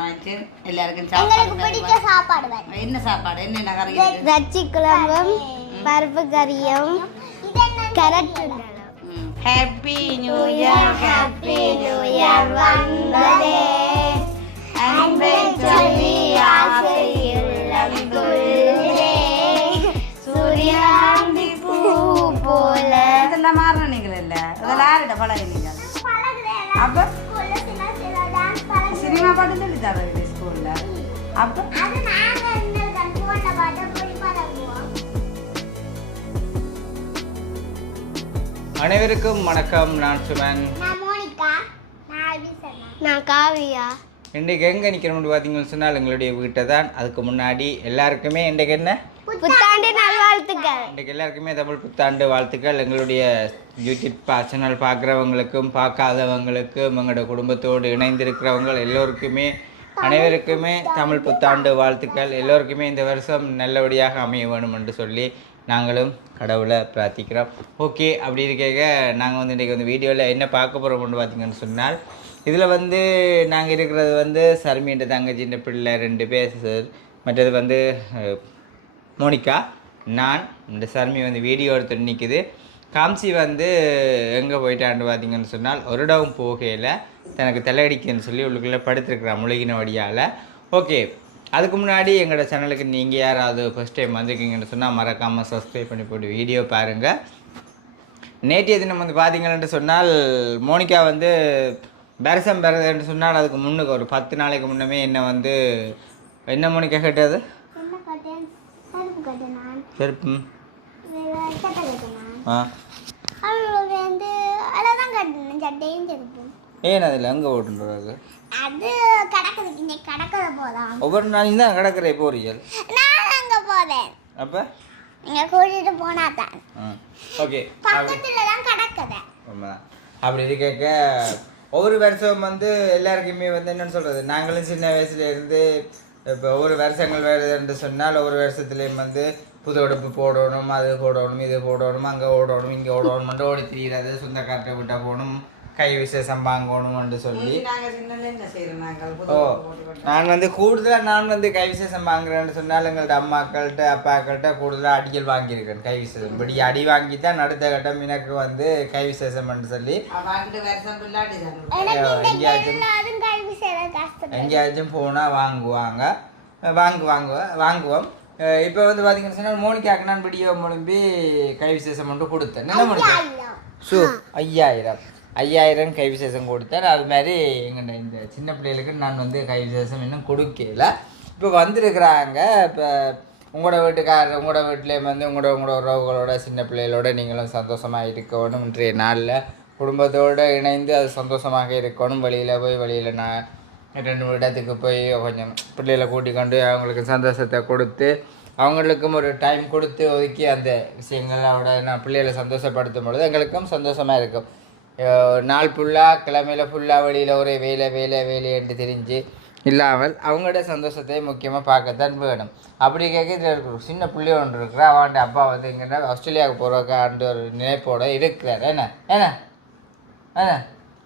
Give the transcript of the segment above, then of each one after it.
சமைச்சு எல்லாருக்கும் சாப்பாடு பிடிச்ச தருவேன். சாப்பாடு வேறு. என்ன சாப்பாடு? என்னென்ன கறி? ரச்சி குழம்பும் பருப்பு கறியும் என்ன carrot. Happy new year Happy New Year. வந்ததே. அன்பை சொல்லி ஆசையுள்ளம் துள்ளுதே. சூரியகாந்தி பூ போல. இதெல்லாம் மாறணும் நீங்கள் இல்ல? இதெல்லாம் யார்கிட்ட பழகினீங்க? பழகுறேன். அப்ப பாட்டு சொல்லி தரது ஸ்கூல்ல அப்ப அனைவருக்கும் வணக்கம் நான் சுமன் நான் மோனிகா நான் அபிசனா நான் காவியா இன்றைக்கு எங்கே நிற்கிறோம்னு பார்த்தீங்கன்னு சொன்னால் எங்களுடைய வீட்டை தான் அதுக்கு முன்னாடி எல்லாருக்குமே இன்றைக்கு என்ன வாழ்த்துக்கள். இன்றைக்கு எல்லாருக்குமே தமிழ் புத்தாண்டு வாழ்த்துக்கள். எங்களுடைய யூடியூப் சேனல் பார்க்குறவங்களுக்கும் பார்க்காதவங்களுக்கும் எங்களோட குடும்பத்தோடு இணைந்திருக்கிறவங்க எல்லோருக்குமே அனைவருக்குமே தமிழ் புத்தாண்டு வாழ்த்துக்கள். எல்லோருக்குமே இந்த வருஷம் நல்லபடியாக அமைய வேணும் என்று சொல்லி நாங்களும் கடவுளை பிரார்த்திக்கிறோம். ஓகே அப்படி இருக்க நாங்கள் வந்து இன்றைக்கி வந்து வீடியோவில் என்ன பார்க்க போகிறோம்னு பார்த்தீங்கன்னு சொன்னால் இதில் வந்து நாங்கள் இருக்கிறது வந்து சர்மின்ற தங்கச்சின்ற பிள்ளை ரெண்டு பேர் சார். மற்றது வந்து மோனிகா. நான் இந்த சர்மி வந்து வீடியோ எடுத்துட்டு நிற்குது காம்சி வந்து எங்கே போயிட்டாண்டு பார்த்தீங்கன்னு சொன்னால் ஒரு இடம் போகையில் தனக்கு தலையடிக்குன்னு சொல்லி உள்ளுக்குள்ளே படுத்துருக்குறான் முழுகின வழியால் ஓகே அதுக்கு முன்னாடி எங்களோட சேனலுக்கு நீங்கள் யாராவது ஃபஸ்ட் டைம் வந்திருக்கீங்கன்னு சொன்னால் மறக்காமல் சப்ஸ்கிரைப் பண்ணி போட்டு வீடியோ பாருங்கள் நேற்றைய தினம் வந்து பார்த்தீங்கன்னு சொன்னால் மோனிகா வந்து பெரசம் பெறதுன்னு சொன்னால் அதுக்கு முன்னுக்கு ஒரு பத்து நாளைக்கு முன்னமே என்ன வந்து என்ன மோனிகா கேட்டது? நான் ஆ. ஏன் அதில் எங்கே ஓட்டுன்றது அது கடக்குது இன்னைக்கு கடக்குத போலாம் ஒவ்வொரு நாளையும் தான் நான் அங்க போறேன் அப்போ? நீங்க கூட்டிட்டு போனா தான் ஓகே. பக்கத்துல தான் கடக்குது உண்மைதான் அப்படி இது கேட்க ஒவ்வொரு வருஷம் வந்து எல்லாருக்குமே வந்து என்னன்னு சொல்கிறது நாங்களும் சின்ன வயசுல இருந்து இப்போ ஒவ்வொரு வருஷங்கள் வருதுன்னு சொன்னால் ஒவ்வொரு வருஷத்துலேயும் வந்து புது உடுப்பு போடணும் அது போடணும் இது போடணும் அங்கே ஓடணும் இங்கே ஓடணும்னு ஓடி திரியிறது சொந்தக்கார்ட்ட விட்டா போகணும் கை விசேஷம் வாங்கணும்னு சொல்லி. ஓ. நான் வந்து கூடுதலாக நான் வந்து கை விசேஷம் வாங்குறேன்னு சொன்னால் எங்கள்ட்ட அம்மாக்கள்கிட்ட அப்பாக்கள்கிட்ட கூடுதலாக அடிக்கல் வாங்கியிருக்கேன் கை விசேஷம். இப்படி அடி வாங்கி தான் அடுத்த கட்டம் எனக்கு வந்து கை விசேஷம்னு சொல்லி. எங்கேயாச்சும் எங்கேயாச்சும் போனால் வாங்குவாங்க. வாங்கு வாங்குவேன் வாங்குவோம். இப்போ வந்து பார்த்தீங்கன்னு சொன்னால் மோனிக்காக்கு நான் வீடியோ முழும்பி கை விசேஷம் மட்டும் கொடுத்தேன். என்ன மோனிகா ஸோ ஐயாயிரம். ஐயாயிரம் கை விசேஷம் கொடுத்தேன். அது மாதிரி எங்கள்ட இந்த சின்ன பிள்ளைகளுக்கு நான் வந்து கை விசேஷம் இன்னும் கொடுக்கல. இப்போ வந்திருக்கிறாங்க. இப்போ உங்களோட வீட்டுக்காரர் உங்களோட வீட்டிலேயும் வந்து உங்களோட உங்களோட உறவுகளோட சின்ன பிள்ளைகளோட நீங்களும் சந்தோஷமாக இருக்கணும் இன்றைய நாளில் குடும்பத்தோடு இணைந்து அது சந்தோஷமாக இருக்கணும். வெளியில் போய் வெளியில் நான் ரெண்டு மூணு இடத்துக்கு போய் கொஞ்சம் பிள்ளைகளை கூட்டி கொண்டு அவங்களுக்கு சந்தோஷத்தை கொடுத்து அவங்களுக்கும் ஒரு டைம் கொடுத்து ஒதுக்கி அந்த விஷயங்களோட நான் பிள்ளைகளை சந்தோஷப்படுத்தும் பொழுது எங்களுக்கும் சந்தோஷமாக இருக்கும். நாள் ஃபுல்லாக கிழமையில ஃபுல்லாக வெளியில் ஒரே வேலை வேலை வேலை என்று தெரிஞ்சு இல்லாமல் அவங்களோட சந்தோஷத்தை முக்கியமாக பார்க்கத்தான் வேணும். அப்படி கேட்க இதில் இருக்கிற சின்ன பிள்ளை ஒன்று இருக்கிற அவன்ட அப்பா வந்து எங்கன்னா ஆஸ்திரேலியாவுக்கு போகிறக்கான்ற ஒரு நினைப்போடு இருக்கிறார். என்ன? என்ன? என்ன?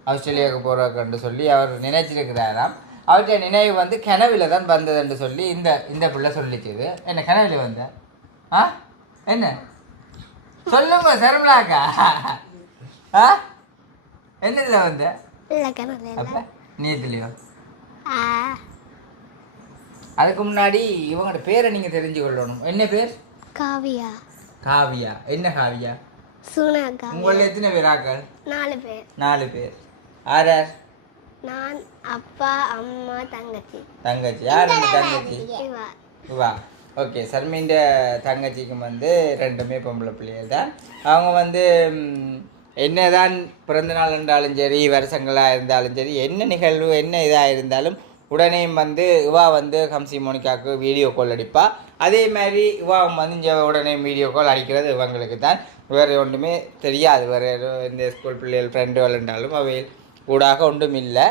ஆஸ்திரேலியாவுக்கு போகிறக்கான்னு சொல்லி அவர் நினைச்சிருக்கிறாராம். அவர்கிட்ட நினைவு வந்து கனவில் தான் வந்ததுன்னு சொல்லி இந்த இந்த பிள்ளை சொல்லிச்சுது. என்ன கனவில் வந்த? ஆ? என்ன? சொல்லுங்க சரமலாக்கா. ஆ? என்னதுல வந்த? அப்ப நீத்துலையோ ஆ. அதுக்கு முன்னாடி இவங்களோட பேரை நீங்க தெரிஞ்சு கொள்ளணும். என்ன பேர்? காவியா. காவியா. என்ன காவியா? சுனகா உங்கள எத்தனை பேர் ஆக்கள்? நாலு பேர். நாலு பேர். ஆர் யார்? நான் அப்பா அம்மா தங்கச்சி. தங்கச்சி. யார் இந்த தங்கச்சி? இவா வா ஓகே சர்மின்ற தங்கச்சிக்கும் வந்து ரெண்டுமே பொம்பளை பிள்ளைகள் தான். அவங்க வந்து என்னதான் பிறந்த நாள் இருந்தாலும் சரி வருஷங்களாக இருந்தாலும் சரி என்ன நிகழ்வு என்ன இதாக இருந்தாலும் உடனே வந்து இவா வந்து கம்சி மோனிகாவுக்கு வீடியோ கால் அடிப்பா. அதே மாதிரி இவா வந்து இங்க உடனே வீடியோ கால் அடிக்கிறது இவங்களுக்கு தான். வேறு ஒன்றுமே தெரியாது. வேறு இந்த ஸ்கூல் பிள்ளைகள் ஃப்ரெண்டு விளையாண்டாலும் அவை கூடாக ஒன்றும் இல்லை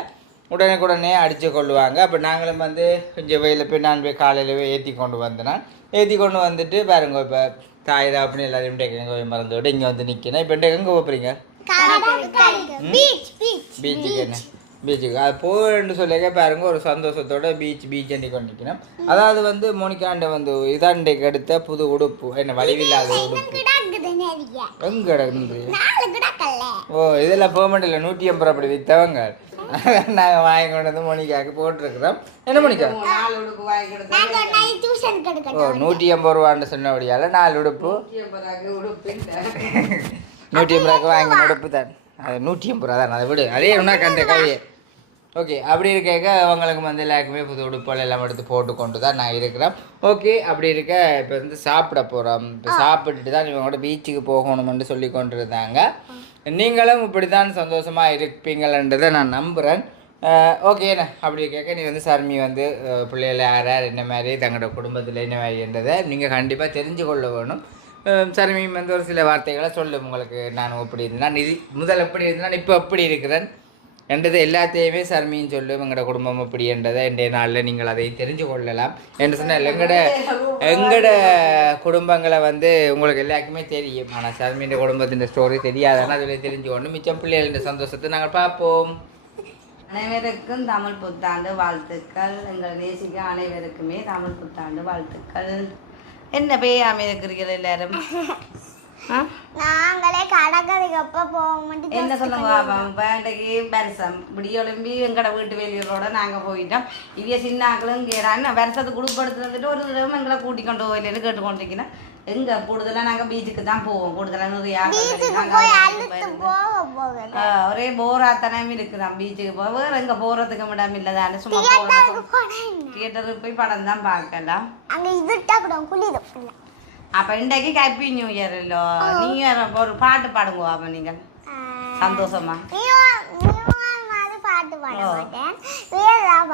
உடனுக்குடனே அடித்து கொள்ளுவாங்க. அப்போ நாங்களும் வந்து கொஞ்சம் வெயில போய் நான் போய் காலையிலவே ஏற்றி கொண்டு வந்தேன் ஏற்றி கொண்டு வந்துட்டு பாருங்க இப்போ தாய் அப்படின்னு எல்லாரையும் டெக்கங்க போய் மறந்து விட்டு இங்கே வந்து நிற்கிறேன் இப்போ எங்கே போகிறீங்க பீச் பீச் பீச்சுக்கு என்ன? பீச்சுக்கு அது போன்னு சொல்லிக்க பாருங்க ஒரு சந்தோஷத்தோட பீச் பீச் அண்டி கொண்டிக்கணும் அதாவது வந்து மோனிகாண்ட வந்து இதாண்டைக்கு எடுத்த புது உடுப்பு என்ன வடிவில்லாத உடுப்பு. கிடக்குது நிறைய எங்க கிடக்குது நாலு கிடக்கல்ல. ஓ இதெல்லாம் பெர்மெண்ட் இல்லை நூற்றி ஐம்பது ரூபா அப்படி விற்றவங்க நாங்கள் வாங்கி கொண்டு வந்து மோனிகாவுக்கு போட்டிருக்கிறோம். என்ன டியூஷன் ஓ நூற்றி ஐம்பது ரூபான்னு சொன்னபடியால் நாலு உடுப்பு. நூற்றி ஐம்பது ரூபாய்க்கு வாங்கின உடுப்பு தான். அது நூற்றி ஐம்பது ரூபா தான். அதை விடு. அதே என்ன கண்ட கவியை. ஓகே அப்படி இருக்க அவங்களுக்கு வந்து எல்லாருக்குமே புது உடுப்புகள் எல்லாம் எடுத்து போட்டு கொண்டு தான் நான் இருக்கிறேன். ஓகே அப்படி இருக்க இப்போ வந்து சாப்பிட போகிறோம் இப்போ சாப்பிட்டுட்டு தான் இவங்களோட பீச்சுக்கு போகணும்னு சொல்லி கொண்டு இருந்தாங்க நீங்களும் இப்படி தான் சந்தோஷமாக இருப்பீங்களன்றதை நான் நம்புகிறேன் ஓகேண்ணே அப்படி கேட்க நீ வந்து சர்மி வந்து பிள்ளைகளை யார் யார் என்ன மாதிரி தங்களோட குடும்பத்தில் என்ன மாதிரின்றதை நீங்கள் கண்டிப்பாக தெரிஞ்சு கொள்ள வேணும். சர்மி வந்து ஒரு சில வார்த்தைகளை சொல்லு உங்களுக்கு நான் எப்படி இருந்தேன் இது முதல் எப்படி இருந்தேன் இப்போ எப்படி இருக்கிறேன்? என்றது எல்லாத்தையுமே சர்மின்னு சொல்லு எங்களோட குடும்பம் எப்படி என்றதை இன்றைய நாளில் நீங்கள் அதை தெரிஞ்சு கொள்ளலாம் என்று சொன்னால் எங்களோட எங்களோட குடும்பங்களை வந்து உங்களுக்கு எல்லாருக்குமே தெரியும். ஆனால் சர்மியின் குடும்பத்தின் ஸ்டோரி தெரியாதுன்னா அதில் தெரிஞ்சு கொண்டு மிச்சம் பிள்ளைகளின் சந்தோஷத்தை நாங்கள் பார்ப்போம். அனைவருக்கும் தமிழ் புத்தாண்டு வாழ்த்துக்கள். எங்கள் நேசிக்க அனைவருக்குமே தமிழ் புத்தாண்டு வாழ்த்துக்கள். என்ன பேயாம இருக்கிறீர்கள் எல்லாரும்? நாங்களே கடற்கரைக்கு அப்ப போக என்ன சொல்லுங்க பாப்போம் இப்போ இன்றைக்கு வருஷம் இப்படி எழும்பி எங்கட வீட்டு வெளியூரோட நாங்கள் போயிட்டோம். இவைய சின்னாக்களும் கேடான்னு வருஷத்துக்கு குடுப்படுத்து வந்துட்டு ஒரு தடவை எங்களை கூட்டி கொண்டு போயிலேன்னு கேட்டுக்கொண்டிருக்கணும் எங்க கூடுதலாக நாங்கள் பீச்சுக்கு தான் போவோம். கூடுதலாக நிறைய நாங்க ஒரே போராத்தனம் இருக்குதான் பீச்சுக்கு போக. வேற எங்க போறதுக்கு இடம் இல்லதானே சும்மா தியேட்டருக்கு போய் படம் தான் பார்க்கலாம். அங்க கூட குளிரும். அப்ப இன்றைக்கு ஹாப்பி நியூ இயர் இல்லோ நியூ இயர் ஒரு பாட்டு பாடுங்க அப்ப நீங்கள். ஆஹ், சந்தோஷமா.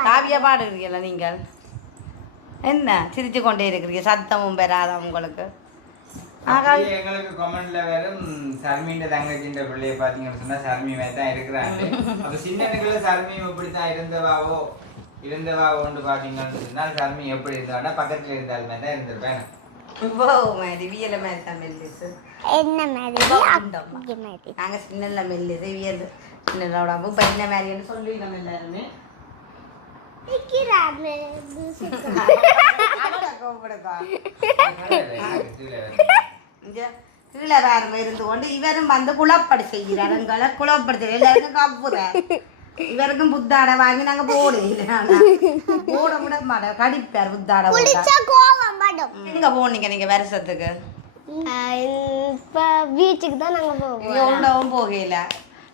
காவியா பாடுறீங்களா நீங்கள்? என்ன சிரிச்சு கொண்டே இருக்கிறீங்க? சத்தமும் பெறாத உங்களுக்கு. எங்களுக்கு கமெண்ட்ல வெறும் சர்மின்ற தங்கச்சின்ற பிள்ளைய பாத்தீங்கன்னு சொன்னா சர்மி மாதிரி தான் இருக்கிறாங்க. அப்ப சின்னனுக்குள்ள சர்மி இப்படி தான் இருந்தவாவோ இருந்தவாவோன்னு பாத்தீங்கன்னு சொன்னா சர்மி எப்படி இருந்தாடா பக்கத்துல இருந்தால் மாதிரி தான் இருந்திருப்பேன். வியல மாதிரி தான் மெல்லிசு. என்ன மாதிரி? நாங்க சின்னல மெல்லிசு வியல். சின்னலோட இப்போ என்ன மாதிரின்னு எல்லாருமே. கீழே வேற இருந்து கொண்டு இவரும் வந்து குழப்படி செய்கிறார். எங்களை குழப்படுத்த எல்லாருக்கும் கப்புற இவருக்கும் புத்தாடை வாங்கி நாங்க போடுங்க போட விட மாட்டோம் கடிப்பார் புத்தாடை எங்க போனீங்க நீங்க வருஷத்துக்கு இப்போ பீச்சுக்கு தான் நாங்கள் போவோம் இங்க உள்ளவும் போகல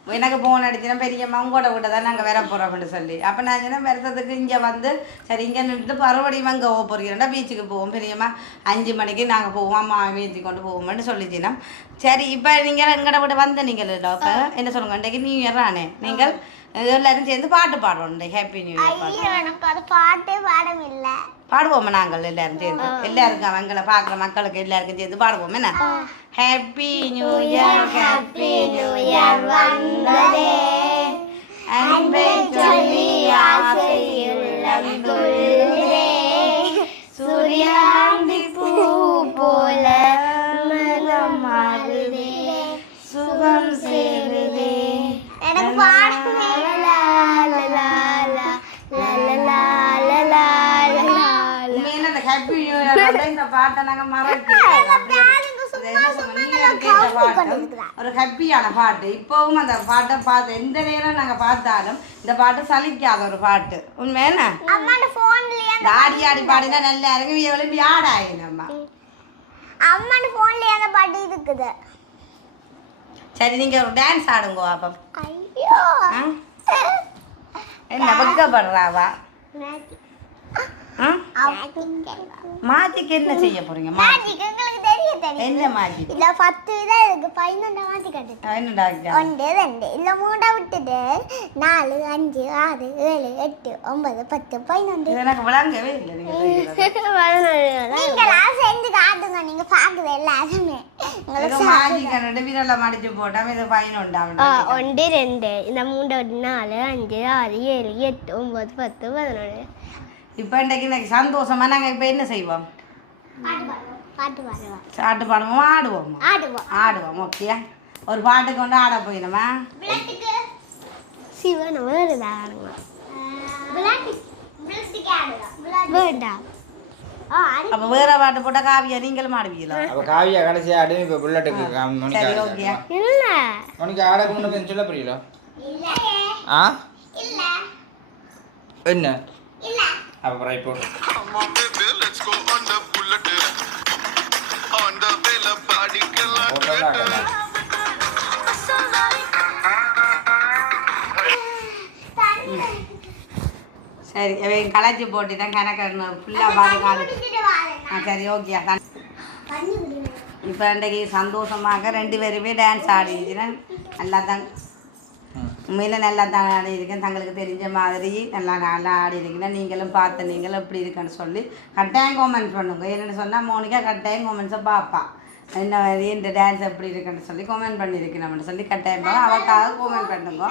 எனக்கு போன் அடிச்சுனா பெரியம்மா உங்களோட விட்ட தான் நாங்கள் வர போகிறோம்னு சொல்லி அப்போ நான் வருஷத்துக்கு இங்கே வந்து சரி இங்கே நின்று மறுபடியும் அங்கே போக பீச்சுக்கு போவோம் பெரியம்மா அஞ்சு மணிக்கு நாங்கள் போவோம் அம்மா வீழ்த்தி கொண்டு போவோம்னு சொல்லிச்சினா சரி இப்போ நீங்கள் எங்கட விட வந்து நீங்கள் இப்போ என்ன சொல்லுங்க இன்றைக்கு நியூ இயர் ஆனே நீங்கள் எல்லாரும் சேர்ந்து பாட்டு பாடுவோம் ஹாப்பி நியூ இயர் பாட்டு ஐயோ எனக்கு அது பாட்டே பாடம் இல்ல பாடுவோமா நாங்கள் எல்லாரும் சேர்ந்து எல்லாருக்கும் அவங்கள பார்க்குற மக்களுக்கு எல்லாருக்கும் சேர்ந்து பாடுவோம் என்ன happy new year happy new year வந்ததே அன்பை சொல்லி ஆசையுள்ளம் year கேட்ட பாட்டு, ஒரு ஹாப்பியான பாட்டு. இப்பவும் அந்த பாட்டை பார்த்து எந்த நேரம் நாங்க பார்த்தாலும் இந்த பாட்டு சலிக்காத ஒரு பாட்டு. உண்மையான ஆடி ஆடி பாடினா நல்லா இறங்கி விரும்பி ஆடாயினம்மா அம்மாட்ட போன்லயே அந்த பாட்டு இருக்குது. சரி நீங்க ஒரு டான்ஸ் ஆடுங்க அப்ப. ஐயோ? என்ன வெக்கப்படுறாவா? ஆ? மாஜிக்கு என்ன செய்ய போறீங்க? மாஜிக் மேஜிக் எங்களுக்கு தெரிய தெரியும். என்ன மாஜிக் இல்ல பத்து இதான் இருக்கு பதினொன்று மாத்தி கட்டுது என்ன டாக்டர் ஒன்று ரெண்டு. இல்ல மூணா விட்டுட்டு நாலு அஞ்சு ஆறு ஏழு எட்டு ஒன்பது பத்து பதினொன்று. இது எனக்கு விளங்கவே இல்லை நீங்க செஞ்சு காட்டுங்க நீங்க பாக்குது எல்லாருமே ஏதோ மாஜிக் கண்டு விரல மடிச்சு போட்டா இது ஃபைன் உண்டாம் ஒன்று ரெண்டு. இந்த மூன்று ஒன்று நாலு அஞ்சு ஆறு ஏழு எட்டு ஒம்பது பத்து பதினொன்று. இப்போ இன்றைக்கு எனக்கு சந்தோஷமா நாங்க இப்போ என்ன செய்வோம்? பாட்டு பாடுவோம் ஆடுவோம்? ஆடுவோம். ஆடுவோம் ஓகே ஒரு பாட்டு கொண்டு ஆட போயிடுமா? சிவன் ஆடுறோம் வேண்டாம் அப்ப வேற பாட்டு போட்டா காவியா நீங்களும் ஆடுவீங்களா? அப்ப காவியா கடைசி ஆடு இப்ப புல்லட்டுக்கு மணிக்கு சரி ஆடு ஓகே இல்ல. மணிக்கு ஆடக்கு முன்ன சொல்ல புரியல இல்லையே. ஆ? இல்ல. என்ன? இல்ல அப்ப ரைட் போட்டு Come on, baby, let's go on the bullet. On the villa body, girl, I போட்டோதான் get ஆகலாம். சரி இவன் களைச்சி ஃபுல்லாக பாட்டு காடு குடிச்சிட்டு வாரேன் ஆ சரி ஓகே விடுங்க இப்போ இன்றைக்கு சந்தோஷமாக ரெண்டு பேருமே டான்ஸ் ஆடிக்கிறேன் நல்லா தான். உண்மையில் நல்லா தான் ஆடியிருக்கேன். தங்களுக்கு தெரிஞ்ச மாதிரி நல்லா நல்லா ஆடிருக்கீங்க நீங்களும் பார்த்து நீங்களும் எப்படி இருக்குன்னு சொல்லி கட்டாயம் காமெண்ட் பண்ணுங்க. என்னென்னு சொன்னால் மோனிகா கட்டாயம் காமெண்ட்ஸை பார்ப்பா. என்ன இந்த டான்ஸ் எப்படி இருக்குன்னு சொல்லி கமெண்ட் பண்ணியிருக்கணும்னு சொல்லி கட்டாயம் பார்ப்பா. அவளுக்காக கமெண்ட் பண்ணுங்க.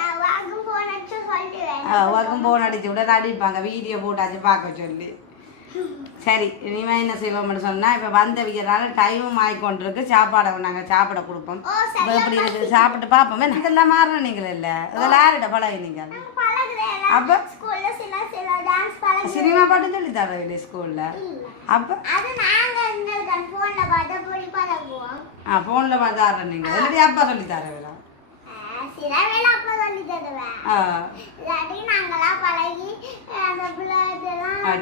ஒர்க்கும் போன் அடிச்சு விட அடிப்பாங்க. வீடியோ போட்டாச்சு பார்க்க சொல்லி. சரி இனிமே என்ன செய்வோம்னு சொன்னால் இப்போ வந்த விக்கிறனால டைமும் ஆகிக்கொண்டிருக்கு சாப்பாடை நாங்கள் சாப்பிட கொடுப்போம். இப்போ எப்படி இருக்குது சாப்பிட்டு பார்ப்போமே. இதெல்லாம் மாறணும் நீங்கள் இல்லை? இதெல்லாம் யார்கிட்ட பழகி நீங்கள் அப்போ? சினிமா பாட்டு சொல்லி தரவில்லை ஸ்கூலில். அப்போ? ஆ ஃபோனில் பார்த்து ஆடுற நீங்கள் இல்லாட்டி அப்பா சொல்லி தரவில்லை.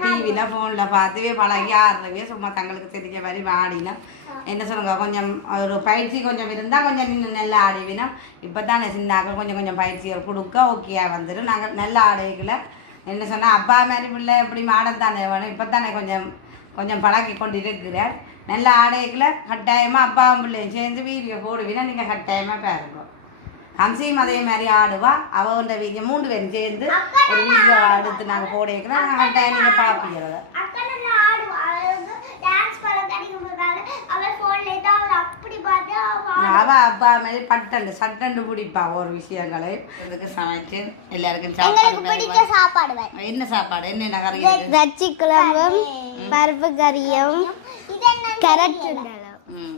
டிவியில் ஃபோனில் பார்த்துவே பழகி ஆடுறவே சும்மா தங்களுக்கு தெரிஞ்ச மாதிரி ஆடினா என்ன சொல்லுங்க கொஞ்சம் ஒரு பயிற்சி கொஞ்சம் இருந்தால் கொஞ்சம் இன்னும் நல்லா ஆடுவினா இப்போ தானே சின்னாக்கள் கொஞ்சம் கொஞ்சம் பயிற்சிகள் கொடுக்க ஓகேயா வந்துடும் நாங்கள் நல்லா ஆடைகளை என்ன சொன்னால் அப்பா மாதிரி பிள்ளை எப்படி ஆடத்தானே வேணும். இப்போ தானே கொஞ்சம் கொஞ்சம் பழகி கொண்டு இருக்கிறார் நல்ல ஆடைகளை கட்டாயமாக அப்பாவும் பிள்ளையும் சேர்ந்து வீடியோ போடுவீனா நீங்கள் கட்டாயமாக பாருங்க. ஹம்சியும் அதே மாதிரி ஆடுவா. அவன் வீடியோ மூணு பேரும் சேர்ந்து ஒரு வீடியோ எடுத்து நாங்கள் போட வைக்கிறோம். கட்டாயம் நீங்கள் பார்ப்பீங்க அவ அப்பா மாதிரி பட்டண்டு சட்டண்டு பிடிப்பா ஒரு விஷயங்களை. இதுக்கு சமைச்சு? எல்லாருக்கும் சாப்பாடு. என்ன சாப்பாடு? என்ன கறி? ரச்சி குழம்பும் பருப்பு கறியும் இது என்ன கரட்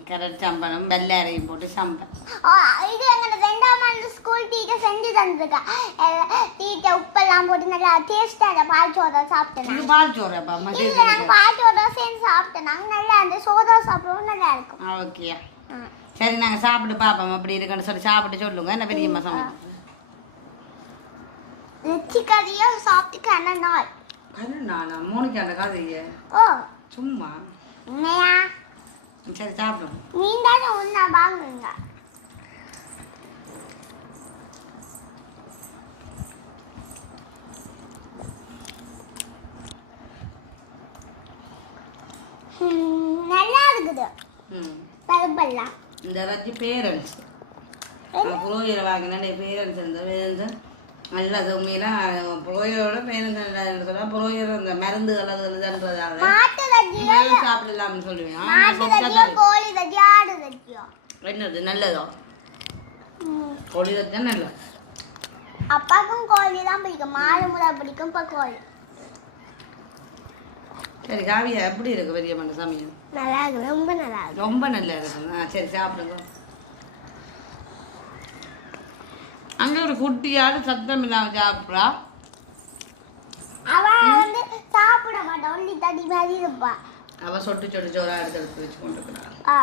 கேரட் சம்பளம் வெள்ளையரையும் போட்டு சம்பல் ஓ, இது எங்களோட ரெண்டாம் ஆண்டு ஸ்கூல் டீச்சர் செஞ்சு தந்திருக்கா டீச்சர் உப்பெல்லாம் போட்டு நல்லா டேஸ்டா அந்த பால் சோதா சாப்பிட்டேன் பால் சோறு அப்பா அம்மா இல்ல நாங்க பால் சோதா சேர்ந்து சாப்பிட்டேன் நாங்க நல்லா அந்த சோதா சாப்பிடவும் நல்லா இருக்கும் ஓகே சரி நாங்கள் சாப்பிட்டு பார்ப்போம் அப்படி இருக்குன்னு சொல்லி சாப்பிட்டு சொல்லுங்க என்ன பெரியம்மா சமைச்சு நெச்சி கறியும் சாப்பிட்டு கண்ண நாள் அது நானா மூணுக்கு அந்த கதையே ஓ சும்மா உண்மையா சரி மீன் தானே ஒன்றா வாங்குங்க நல்லா இருக்குது. பருப்பெல்லாம். இந்த ரஜி பேரண்ட்ஸ் புரோகிர வாங்கினா பேரண்ட்ஸ் இந்த பேரண்ட்ஸ் நல்லா உண்மையெல்லாம் புரோகிரோட பேரண்ட்ஸ் சொன்னால் புரோகிர இந்த மருந்துகள் அது இதுன்றதால சாப்பிடலாம்னு என்னது நல்லதோ? கோழி தான் நல்லது? அப்பாக்கும் கோழி தான் பிடிக்கும். மாடு முறை பிடிக்கும் இப்போ கோழி. சரி காவியா எப்படி இருக்கு பெரிய பண்ண சமையல்? நல்லா இருக்கு ரொம்ப நல்லா இருக்கு. ரொம்ப நல்லா இருக்கு. ஆ சரி சாப்பிடுங்க. அங்கே ஒரு குட்டியாடு சத்தம் இல்லாமல் சாப்பிட்றா. அவ வந்து சாப்பிட மாட்டான். ஒல்லி தடி மாதிரி இருப்பா. அவ சொட்டு சொட்டு சோறா எடுத்து எடுத்து வச்சு கொண்டு இருக்கிறா ஆ.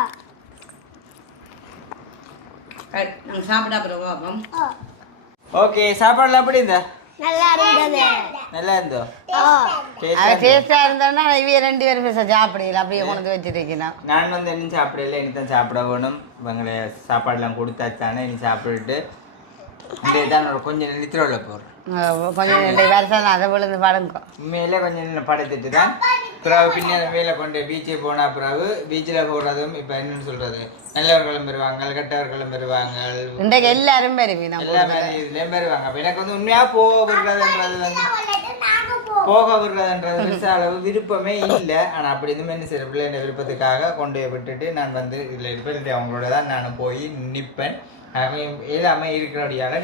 நாங்கள் சாப்பிட அப்புறம் பார்ப்போம் ஓ ஓகே சாப்பாடுலாம் எப்படி இருந்தா? நல்லா இருந்தது. நல்லா இருந்தோ அது டேஸ்டாக இருந்தான்னா இவைய ரெண்டு பேரும் பேச சாப்பிடல அப்படியே கொண்டு வந்து வச்சிருக்கேன் நான். வந்து இன்னும் சாப்பிடல இனி தான் சாப்பிட வேணும். இவங்களை சாப்பாடுலாம் கொடுத்தாச்சானே இனி சாப்பிட்டுட்டு கொஞ்சம் நித்திரோல போகிறேன் கொஞ்சம் ரெண்டு வருஷம் அதை விழுந்து படுங்க. உண்மையிலே கொஞ்சம் படுத்துட்டு தான். பிறகு பின்னாடி வேலை கொண்டு பீச்சு போன பிறகு பீச்சில் போடுறதும் இப்போ என்னன்னு சொல்றது? நல்லவர்களும் பெறுவாங்க கெட்டவர்களும் பெறுவாங்க இன்றைக்கு எல்லாரும் எல்லாமே இதுலேயும் பெறுவாங்க எனக்கு வந்து உண்மையாக போக விடுறதுன்றது வந்து போக விடுறதுன்றது பெருசா அளவு விருப்பமே இல்லை. ஆனால் அப்படி இருந்தும் என்ன பிள்ளைங்க விருப்பத்துக்காக கொண்டு போய் விட்டுட்டு நான் வந்து இதில் இருப்பேன் அவங்களோட தான் நான் போய் நிற்பேன் எல்லாமே இருக்கிறபடியால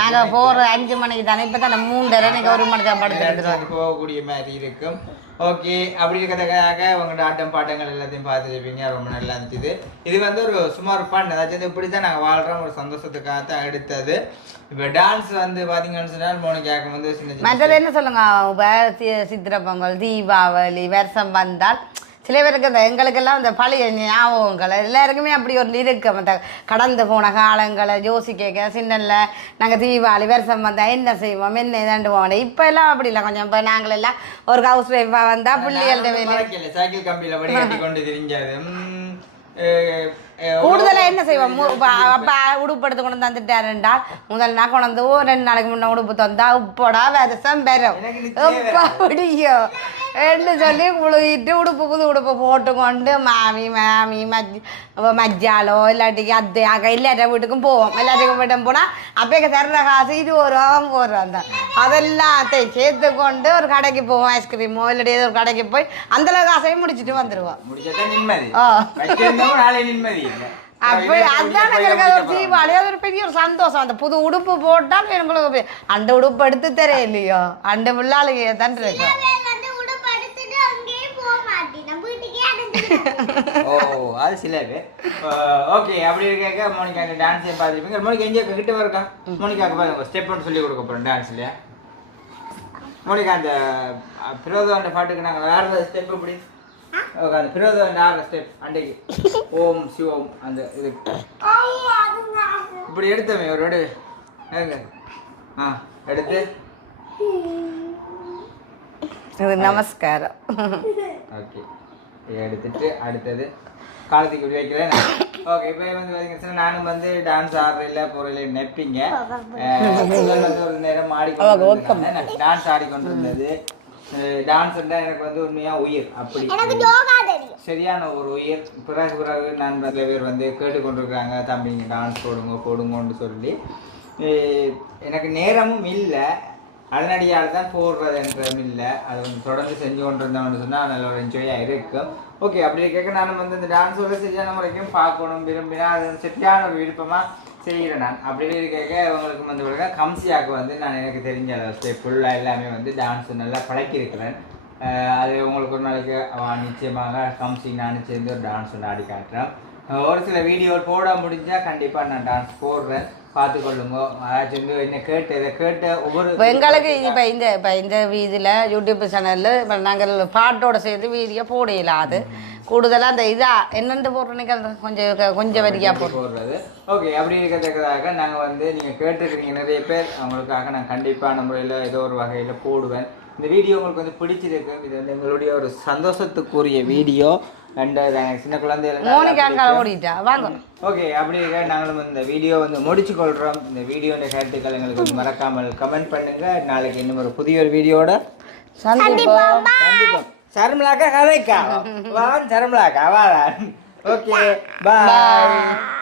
நாங்க போற அஞ்சு மணிக்கு தானே இப்ப தானே மூன்றரை நீங்க ஒரு மணிக்கு தான் போகக்கூடிய மாதிரி இருக்கும். ஓகே அப்படி இருக்கிறதுக்காக உங்களோட ஆட்டம் பாட்டங்கள் எல்லாத்தையும் பார்த்துருப்பீங்க ரொம்ப நல்லா இருந்துச்சு. இது வந்து ஒரு சுமார் பாட்டு அதாச்சும் இப்படி தான் நாங்கள் வாழ்கிறோம் ஒரு சந்தோஷத்துக்காக தான் எடுத்தது. இப்போ டான்ஸ் வந்து பார்த்தீங்கன்னு சொன்னால் மோனிக்காக்கு வந்து சின்ன மற்றது என்ன சொல்லுங்க இப்ப சித்திரை பொங்கல் தீபாவளி வருஷம் வந்தால் சில பேருக்கு இந்த எங்களுக்கெல்லாம் இந்த பழைய ஞாபகங்கள் எல்லாருக்குமே அப்படி ஒரு இருக்கு. அந்த கடந்து போன காலங்களை யோசிக்க சின்னல்ல நாங்கள் தீபாவளி வருஷம் வந்தால் என்ன செய்வோம் என்ன இதாண்டு போவோம். இப்போ எல்லாம் அப்படி இல்லை. கொஞ்சம் இப்போ நாங்கள் எல்லாம் ஒரு ஹவுஸ் ஒய்ஃபாக வந்தால் பிள்ளைகள்ட்ட வேலை சைக்கிள் கம்பியில படி கொண்டு திரிஞ்சாது. கூடுதலா என்ன செய்வோம் அப்பா உடுப்பு எடுத்து கொண்டு தந்துட்டாருண்டா. முதல் நாள் கொண்டு ஓ ரெண்டு நாளைக்கு முன்ன உடுப்பு தந்தா உப்போடா வருஷம் பெறும். எப்ப முடியும் என்று சொல்லி குளிட்டு உடுப்பு புது உடுப்பு போட்டு கொண்டு மாமி மாமி மஜ் மஜ்ஜாலோ இல்லாட்டிக்கு அத்தையாக எல்லாட்ட வீட்டுக்கும் போவோம். எல்லாத்துக்கும் வீட்டும் போனால் அப்போ தர்ற காசு இருபது ரூபா போடுறோம் தான். அதெல்லாத்தையும் சேர்த்து கொண்டு ஒரு கடைக்கு போவோம் ஐஸ்கிரீமோ இல்லாட்டி ஏதோ ஒரு கடைக்கு போய் அந்த காசையும் முடிச்சிட்டு வந்துடுவோம் முடிச்சதான் நிம்மதி ஆ. வச்சிருந்தவங்க நாளை நிம்மதி இல்லை அப்படி அதான் எங்களுக்கு அது ஒரு தீபாவளி அது ஒரு பெரிய ஒரு சந்தோஷம் அந்த புது உடுப்பு போட்டால் எங்களுக்கு அந்த உடுப்பு எடுத்து தர இல்லையோ அந்த பிள்ளாளுங்க தான் இருக்கு பேர் வந்து உடுப்பு எடுத்துட்டு அங்கேயே போக மாட்டேன் நம்ம வீட்டுக்கே அடைஞ்சிட்டு ஓ அது சில பேர் ஓகே அப்படி இருக்க மோனிகா அந்த டான்ஸையும் பார்த்துருப்பீங்க மோனிகா எங்கே கிட்ட இருக்கா மோனிகாக்கு பாருங்க ஸ்டெப் ஒன்று சொல்லி கொடுக்க போகிறோம் டான்ஸ்லையா மோனிகா அந்த பிரதோண்ட பாட்டுக்கு நாங்கள் வேற ஸ்டெப் இப்படி ஓகே அந்த பிரதோண்ட ஆடுற ஸ்டெப் அன்றைக்கு. ஓம் சிவோம் அந்த இது. இப்படி எடுத்தமே ஒரு எடு ஆ எடுத்து. இது நமஸ்காரம். ஓகே. எடுத்துட்டு அடுத்தது. காலத்துக்கு இப்படி வைக்கிறேன் ஓகே இப்போ வந்து பார்த்தீங்கன்னா நானும் வந்து டான்ஸ் ஆடுறதில்ல போகிறதில்ல முதல்ல வந்து ஒரு நேரம் ஆடிக்கொண்டு டான்ஸ் ஆடிக்கொண்டு இருந்தது டான்ஸ் எனக்கு வந்து உண்மையாக உயிர். அப்படி சரியான ஒரு உயிர். பிறகு பிறகு நான் நிறைய பேர் வந்து கேட்டுக்கொண்டிருக்காங்க தம்பிங்க டான்ஸ் போடுங்க போடுங்கன்னு சொல்லி. எனக்கு நேரமும் இல்லை. அதனடியால் தான் போடுறதுன்றதும் இல்லை. அது வந்து தொடர்ந்து செஞ்சு கொண்டு இருந்தோம்னு சொன்னால் நல்ல ஒரு என்ஜாயாக இருக்கும். ஓகே அப்படி கேட்க நான் வந்து இந்த டான்ஸோட சரியான முறைக்கும் பார்க்கணும் விரும்பினா அது சரியான ஒரு விருப்பமாக செய்கிறேன் நான். அப்படின்னு கேட்க உங்களுக்கு வந்து பிறகு கம்சியாக்கு வந்து நான் எனக்கு தெரிஞ்ச அளவு ஃபுல்லாக எல்லாமே வந்து டான்ஸ் நல்லா பழக்கியிருக்கிறேன். அது உங்களுக்கு ஒரு நாளைக்கு நிச்சயமாக கம்சி நான் சேர்ந்து ஒரு டான்ஸ் ஒன்று ஆடி காட்டுறேன். ஒரு சில வீடியோ போட முடிஞ்சால் கண்டிப்பாக நான் டான்ஸ் போடுறேன். பார்த்துக்கொள்ளுங்க. அதாச்சும் வந்து என்ன கேட்டு இதை கேட்ட ஒவ்வொரு இப்போ எங்களுக்கு இப்போ இந்த இப்போ இந்த இதில் யூடியூப் சேனலில் நாங்கள் பாட்டோட சேர்த்து வீடியோ போடையில அது. கூடுதலாக அந்த இதா என்னென்று போடுறீங்க கொஞ்சம் கொஞ்சம் வரியா போடுறோம் போடுறது. ஓகே அப்படி இருக்கிறதுக்காக நாங்கள் வந்து நீங்கள் கேட்டுருக்கீங்க நிறைய பேர் அவங்களுக்காக நான் கண்டிப்பான முறையில் ஏதோ ஒரு வகையில் போடுவேன். இந்த வீடியோ உங்களுக்கு வந்து பிடிச்சிருக்கு. இது வந்து எங்களுடைய ஒரு சந்தோஷத்துக்குரிய வீடியோ. அண்ட் சின்ன குழந்தைகள் மோனிகா அங்கே ஓடிட்டா? வாங்க. ஓகே அப்படி இருக்க நாங்களும் இந்த வீடியோ வந்து முடிச்சு கொள்கிறோம் இந்த வீடியோட கருத்துக்கள் எங்களுக்கு மறக்காமல் கமெண்ட் பண்ணுங்க. நாளைக்கு இன்னும் ஒரு புதிய ஒரு வீடியோட சந்திப்போம். சந்திப்போம். சரமலாக்கா கதைக்கா. வான் சரமலாக்கா ஓகே பாய்.